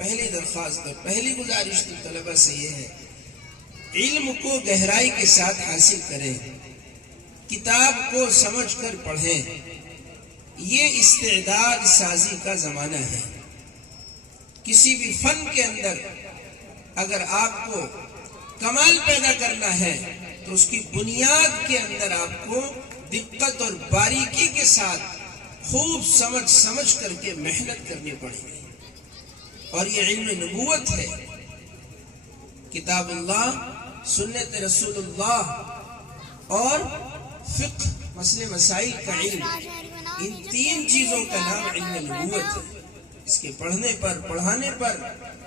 پہلی درخواست اور پہلی گزارش تو طلبہ سے یہ ہے، علم کو گہرائی کے ساتھ حاصل کریں، کتاب کو سمجھ کر پڑھیں۔ یہ استعداد سازی کا زمانہ ہے۔ کسی بھی فن کے اندر اگر آپ کو کمال پیدا کرنا ہے تو اس کی بنیاد کے اندر آپ کو دقت اور باریکی کے ساتھ خوب سمجھ کر کے محنت کرنی پڑے گی، اور یہ علم نبوت ہے۔ کتاب اللہ، سنت رسول اللہ اور فقہ، مسئلے مسائل کا علم، ان تین چیزوں کا نام علم نبوت ہے۔ اس کے پڑھنے پر، پڑھانے پر،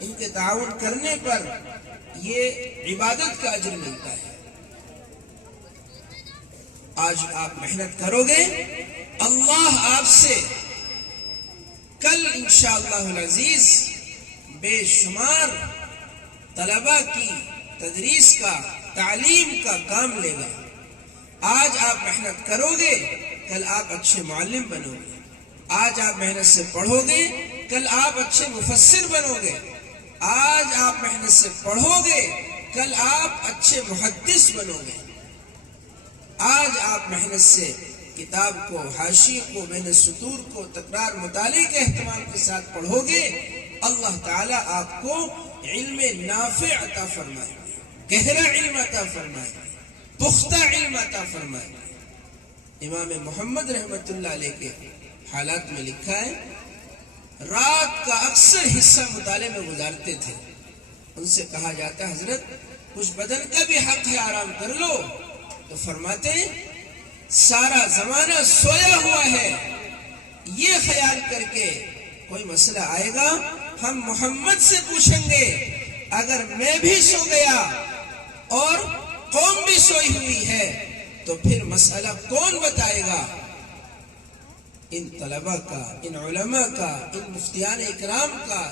ان کے تعاون کرنے پر یہ عبادت کا اجر ملتا ہے۔ آج آپ محنت کرو گے، اللہ آپ سے کل انشاءاللہ العزیز بے شمار طلبہ کی تدریس کا، تعلیم کا کام لے گا۔ آج آپ محنت کرو گے، کل آپ اچھے معلم بنو گے۔ آج آپ محنت سے پڑھو گے، کل آپ اچھے مفسر بنو گے۔ آج آپ محنت سے پڑھو گے، کل آپ اچھے محدث بنو گے۔ آج آپ محنت سے کتاب کو، حاشیے کو، بین سطور کو، تکرار مطالعے کے اہتمام کے ساتھ پڑھو گے، اللہ تعالیٰ آپ کو علم نافع عطا فرمائے گا، گہرا علم عطا فرمائے گا، پختہ علم عطا فرمائے گا۔ امام محمد رحمت اللہ علیہ کے حالات میں لکھا ہے، رات کا اکثر حصہ مطالعے میں گزارتے تھے۔ ان سے کہا جاتا ہے حضرت کچھ بدن کا بھی حق ہے، آرام کر لو، تو فرماتے ہیں سارا زمانہ سویا ہوا ہے، یہ خیال کر کے کوئی مسئلہ آئے گا ہم محمد سے پوچھیں گے، اگر میں بھی سو گیا اور قوم بھی سوئی ہوئی ہے تو پھر مسئلہ کون بتائے گا؟ ان طلبہ کا، ان علماء کا، ان مفتیان اکرام کا،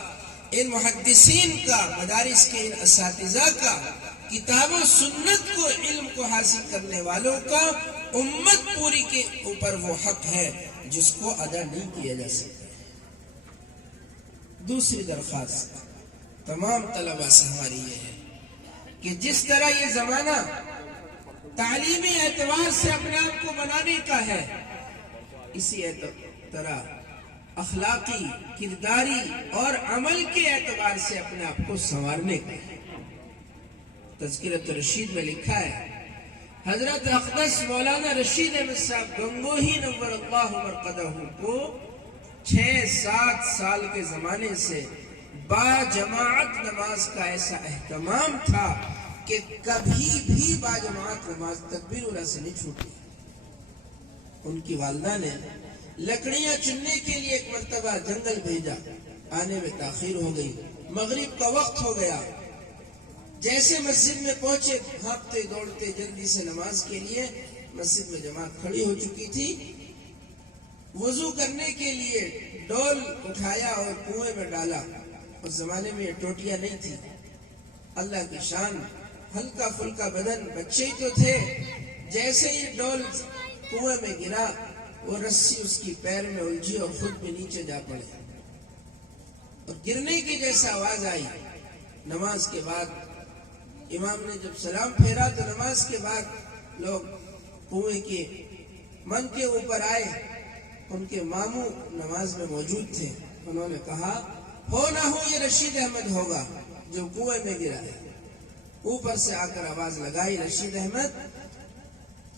ان محدثین کا، مدارس کے ان اساتذہ کا، کتاب و سنت کو، علم کو حاصل کرنے والوں کا امت پوری کے اوپر وہ حق ہے جس کو ادا نہیں کیا جا سکتا۔ دوسری درخواست تمام طلبہ سے ہماری یہ ہے کہ جس طرح یہ زمانہ تعلیمی اعتبار سے اپنے آپ کو بنانے کا ہے، اسی طرح اخلاقی، کرداری اور عمل کے اعتبار سے اپنے آپ کو سنوارنے کا ہے۔ تذکرۃ رشید میں لکھا ہے، حضرت اقدس مولانا رشید احمد صاحب گنگوہی نور اللہ مرقدہ کو 6-7 سال کے زمانے سے با جماعت نماز کا ایسا اہتمام تھا کہ کبھی بھی با جماعت نماز تکبیر اولیٰ سے نہیں چھوٹی۔ ان کی والدہ نے لکڑیاں چننے کے لیے ایک مرتبہ جنگل بھیجا، آنے میں تاخیر ہو گئی، مغرب کا وقت ہو گیا۔ جیسے مسجد میں پہنچے، بھاگتے دوڑتے جلدی سے نماز کے لیے، مسجد میں جماعت کھڑی ہو چکی تھی۔ وضو کرنے کے لیے ڈول اٹھایا اور کنویں میں ڈالا۔ اس زمانے میں یہ ٹوٹیاں نہیں تھی۔ اللہ کی شان، ہلکا پھلکا بدن، بچے ہی تو تھے۔ جیسے ہی ڈول کنویں میں گرا، وہ رسی اس کی پیر میں الجھی اور خود بھی نیچے جا پڑے، اور گرنے کی جیسا آواز آئی۔ نماز کے بعد امام نے جب سلام پھیرا تو نماز کے بعد لوگ کنویں کے من کے اوپر آئے۔ ان کے ماموں نماز میں موجود تھے۔ انہوں نے کہا ہو نہ ہو یہ رشید احمد ہوگا جو کنویں میں گرا ہے۔ اوپر سے آ کر آواز لگائی رشید احمد۔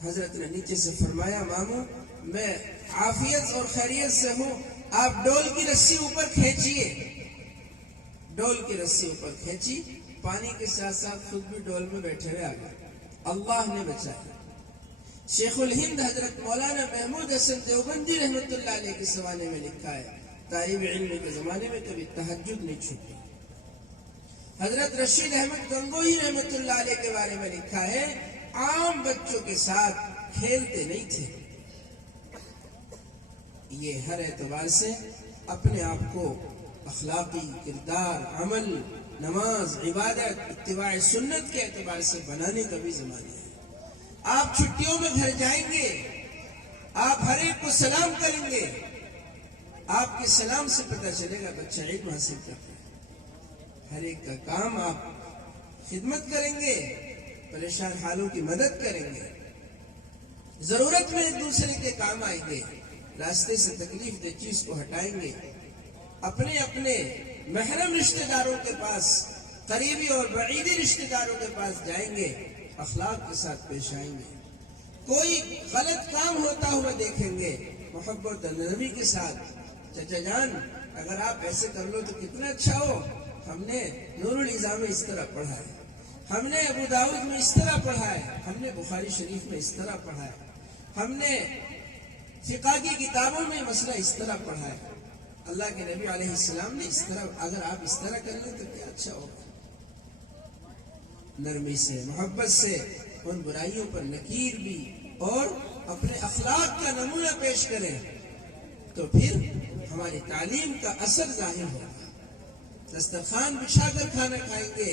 حضرت نے نیچے سے فرمایا ماموں میں عافیت اور خیریت سے ہوں، آپ ڈول کی رسی اوپر کھینچیے۔ ڈول کی رسی اوپر کھینچی، پانی کے ساتھ ساتھ خود بھی ڈول میں بیٹھے ہوئے آ گئے۔ اللہ نے بچایا۔ شیخ الہند حضرت مولانا محمود حسن دیوبندی رحمت اللہ علیہ کے زمانے میں لکھا ہے، طالب علم کے زمانے میں کبھی تہجد نہیں چھوٹی۔ حضرت رشید احمد گنگوہی رحمت اللہ علیہ کے بارے میں لکھا ہے، عام بچوں کے ساتھ کھیلتے نہیں تھے۔ یہ ہر اعتبار سے اپنے آپ کو اخلاقی، کردار، عمل، نماز، عبادت، اتباع سنت کے اعتبار سے بنانے کا بھی زمانہ ہے۔ آپ چھٹیوں میں گھر جائیں گے، آپ ہر ایک کو سلام کریں گے، آپ کے سلام سے پتہ چلے گا بچہ علم حاصل کرتا ہے۔ ہر ایک کا کام آپ خدمت کریں گے، پریشان حالوں کی مدد کریں گے، ضرورت میں ایک دوسرے کے کام آئیں گے، راستے سے تکلیف دہ چیز کو ہٹائیں گے، اپنے اپنے محرم رشتہ داروں کے پاس، قریبی اور بعیدی رشتہ داروں کے پاس جائیں گے، اخلاق کے ساتھ پیش آئیں گے، کوئی غلط کام ہوتا ہوا دیکھیں گے، محبت نرمی کے ساتھ، چچا جان اگر آپ ایسے کر لو تو کتنا اچھا ہو، ہم نے نور النظام میں اس طرح پڑھا ہے، ہم نے ابو داؤد میں اس طرح پڑھا ہے، ہم نے بخاری شریف میں اس طرح پڑھا ہے، ہم نے فقہ کی کتابوں میں مسئلہ اس طرح پڑھا ہے، اللہ کے نبی علیہ السلام نے اس طرح، اگر آپ اس طرح کر لیں تو کیا اچھا ہوگا۔ نرمی سے، محبت سے ان برائیوں پر نکیر بھی اور اپنے اخلاق کا نمونہ پیش کریں تو پھر ہماری تعلیم کا اثر ظاہر ہوگا۔ دسترخوان بچھا کر کھانا کھائیں گے،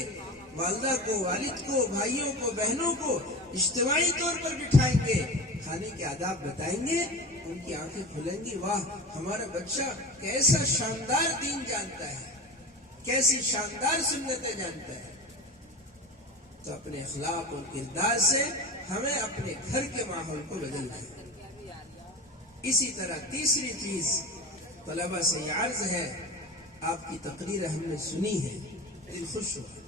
والدہ کو، والد کو، بھائیوں کو، بہنوں کو اجتماعی طور پر بٹھائیں گے، کھانے کے آداب بتائیں گے، ان کی آنکھیں کھلیں گی، واہ ہمارا بچہ کیسا شاندار دین جانتا ہے، کیسی شاندار سنتیں جانتا ہے۔ تو اپنے اخلاق اور کردار سے ہمیں اپنے گھر کے ماحول کو بدلنا ہے۔ اسی طرح تیسری چیز طلبہ سے یہ عرض ہے، آپ کی تقریر ہم نے سنی ہے، دل خوش ہوا۔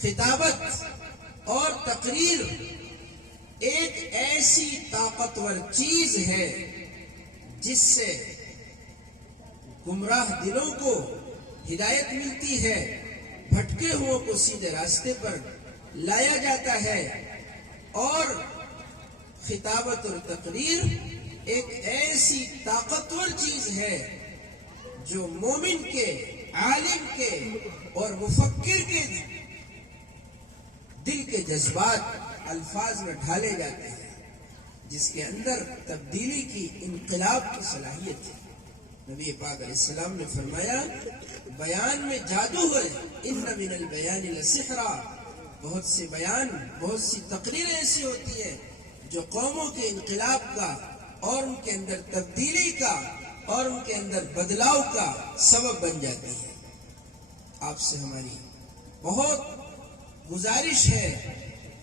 خطابت اور تقریر ایک ایسی طاقتور چیز ہے جس سے گمراہ دلوں کو ہدایت ملتی ہے، بھٹکے ہوئوں کو سیدھے راستے پر لایا جاتا ہے، اور خطابت اور تقریر ایک ایسی طاقتور چیز ہے جو مومن کے، عالم کے اور مفکر کے دل کے جذبات الفاظ میں ڈھالے جاتے ہیں، جس کے اندر تبدیلی کی، انقلاب کی صلاحیت ہے۔ نبی پاک علیہ السلام نے فرمایا بیان میں جادو ہے، ان من البیان لسحرا، بہت سے بیان، بہت سی تقریریں ایسی ہوتی ہیں جو قوموں کے انقلاب کا اور ان کے اندر تبدیلی کا اور ان کے اندر بدلاؤ کا سبب بن جاتی ہے۔ آپ سے ہماری بہت گزارش ہے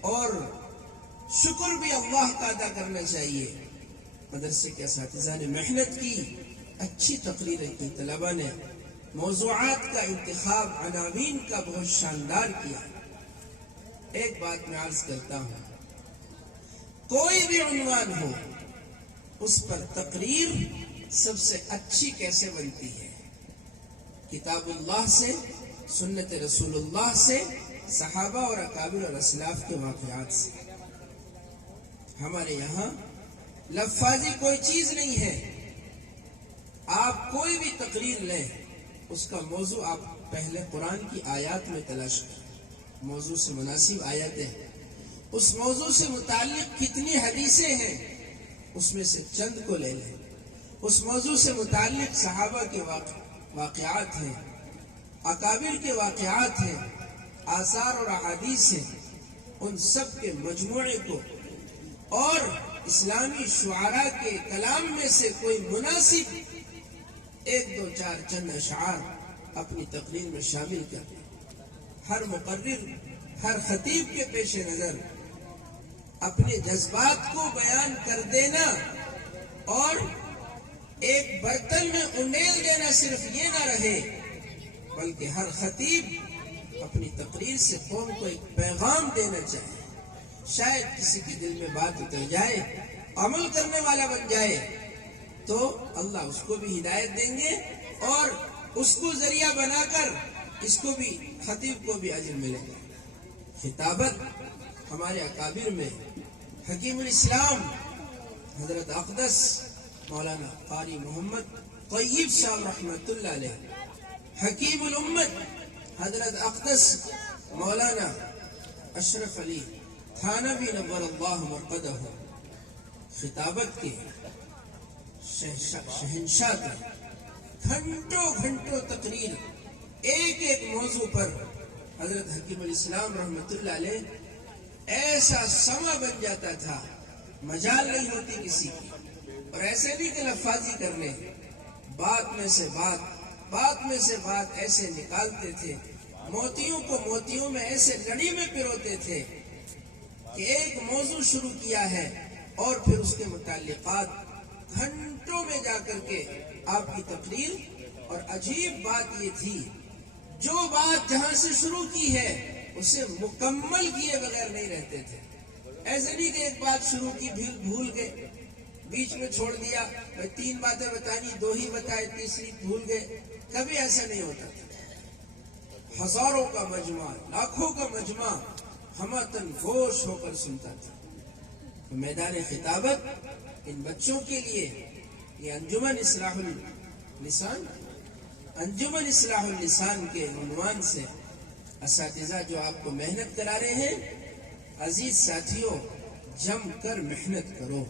اور شکر بھی اللہ کا ادا کرنا چاہیے، مدرسے کے اساتذہ نے محنت کی، اچھی تقریریں کی، طلبہ نے موضوعات کا انتخاب، عناوین کا بہت شاندار کیا۔ ایک بات میں عرض کرتا ہوں، کوئی بھی عنوان ہو اس پر تقریر سب سے اچھی کیسے بنتی ہے؟ کتاب اللہ سے، سنت رسول اللہ سے، صحابہ اور اکابر اور اسلاف کے واقعات سے۔ ہمارے یہاں لفاظی کوئی چیز نہیں ہے، آپ کوئی بھی تقریر لیں، اس کا موضوع آپ پہلے قرآن کی آیات میں تلاش کریں، موضوع سے مناسب آیتیں، اس موضوع سے متعلق کتنی حدیثیں ہیں اس میں سے چند کو لے لیں، اس موضوع سے متعلق صحابہ کے واقعات ہیں، اکابر کے واقعات ہیں، آثار اور احادیث ہیں، ان سب کے مجموعے کو اور اسلامی شعراء کے کلام میں سے کوئی مناسب ایک دو چار چند اشعار اپنی تقریر میں شامل کر دیں۔ ہر مقرر، ہر خطیب کے پیش نظر اپنے جذبات کو بیان کر دینا اور ایک برتن میں انڈیل دینا صرف یہ نہ رہے، بلکہ ہر خطیب اپنی تقریر سے قوم کو ایک پیغام دینا چاہے، شاید کسی کے دل میں بات اتر جائے، عمل کرنے والا بن جائے تو اللہ اس کو بھی ہدایت دیں گے اور اس کو ذریعہ بنا کر اس کو بھی، خطیب کو بھی اجر ملے گا۔ خطابت ہمارے اکابر میں حکیم الاسلام حضرت اقدس مولانا قاری محمد طیب صاحب رحمۃ اللہ علیہ، حکیم الامت حضرت اقدس مولانا اشرف علی تھانوی نور اللہ مرقدہ خطابت کے شہنشاہ تھے۔ گھنٹوں گھنٹوں تقریر، ایک ایک موضوع پر حضرت حکیم الاسلام رحمۃ اللہ علیہ ایسا سما بن جاتا تھا، مجال نہیں ہوتی کسی کی، اور ایسے نہیں کہ لفاظی کرنے، بات میں سے بات ایسے نکالتے تھے موتیوں کو موتیوں میں ایسے لڑی میں پروتے تھے کہ ایک موضوع شروع کیا ہے اور پھر اس کے متعلقات گھنٹوں میں جا کر کے آپ کی تقریر، اور عجیب بات یہ تھی جو بات جہاں سے شروع کی ہے اسے مکمل کیے بغیر نہیں رہتے تھے. ایسے نہیں کہ ایک بات شروع کی بھول گئے، بیچ میں چھوڑ دیا، 3 باتیں بتانی 2 ہی بتائے، تیسری بھول گئے. کبھی ایسا نہیں ہوتا تھا. ہزاروں کا مجمع، لاکھوں کا مجمع ہمتن گوش ہو کر سنتا تھا. تو میدان خطابت ان بچوں کے لیے یہ انجمن اصلاح اللسان، انجمن اصلاح اللسان کے عنوان سے اساتذہ جو آپ کو محنت کرا رہے ہیں، عزیز ساتھیوں جم کر محنت کرو.